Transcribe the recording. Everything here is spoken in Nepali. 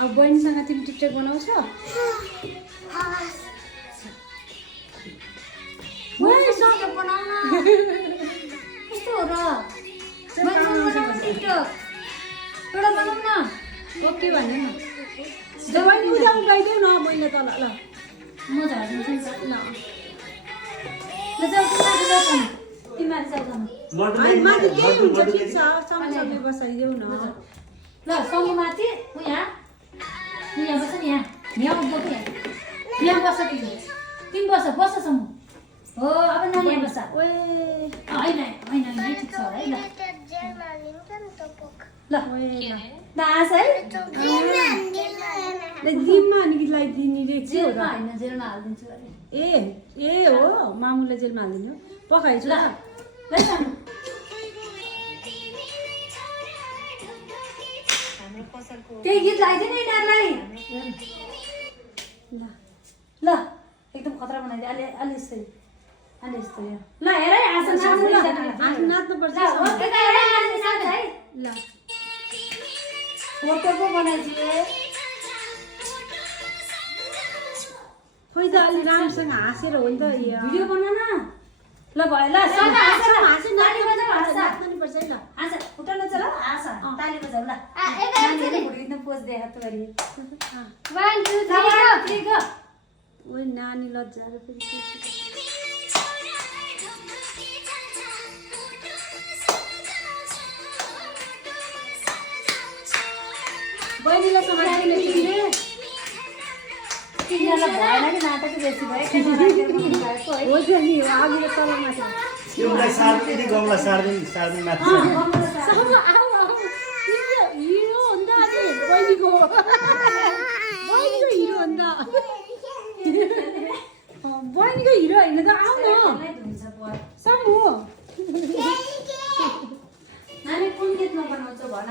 अब बहिनीसँग तिमी टिकटक बनाउँछौ ओके भन्नु न बहिनी उता उगाइदेऊ न मैले तल ल म झर्दिन्छु नि त ल ल जाऊ तिमीहरू जाऊ न माथि केही हुन्छ ठिक छ सँगसँगै बसेर देऊ न ल सँगै माथि उ यहाँ बस नि यहाँ उभो यहाँ बस तिमी बस सँगै हो अब नानी यहाँ बस ओए होइन ठिक छ है ल ल दास है जिममा अनि गीतलाई दिने रहेछ जेलमा होइन जेलमा हालिदिन्छु अरे ए हो मामुलाई जेलमा हालिदिनु पखाइछु ल त्यही गीत लगाइदिनु नि यिनीहरूलाई ल एकदम खतरा बनाइदियो अलि यस्तै अलि यस्तै ल हेर है आसन नाच्नुपर्छ है ल फोटो पो बनाइदिए खोइ त अलि राम्रोसँग हाँसेर हो नि त भिडियो बना न ल भयो ल ताली बजाऊ नाच्नुपर्छ है ल हाँस खुट्टा नच ल हाँस ताली बजाऊ ल नानीहरूले भुडिँदा पोज दिएर त गरी 1 2 3 गो ओइ नानी लज्जा र फेरि बहिनीलाई समाजिने तिमीले तिनीहरूलाई भएन कि नाटक बेसी भयो हो नि अघि तलमा छ एउटालाई सार्दिने गमला सार्दिने माथि हिरो हो नि त अनि बहिनीको हिरो हो नि त बहिनीको हिरो होइन त आऊ न सामु नानी कुन गीतमा बनाउँछौ भन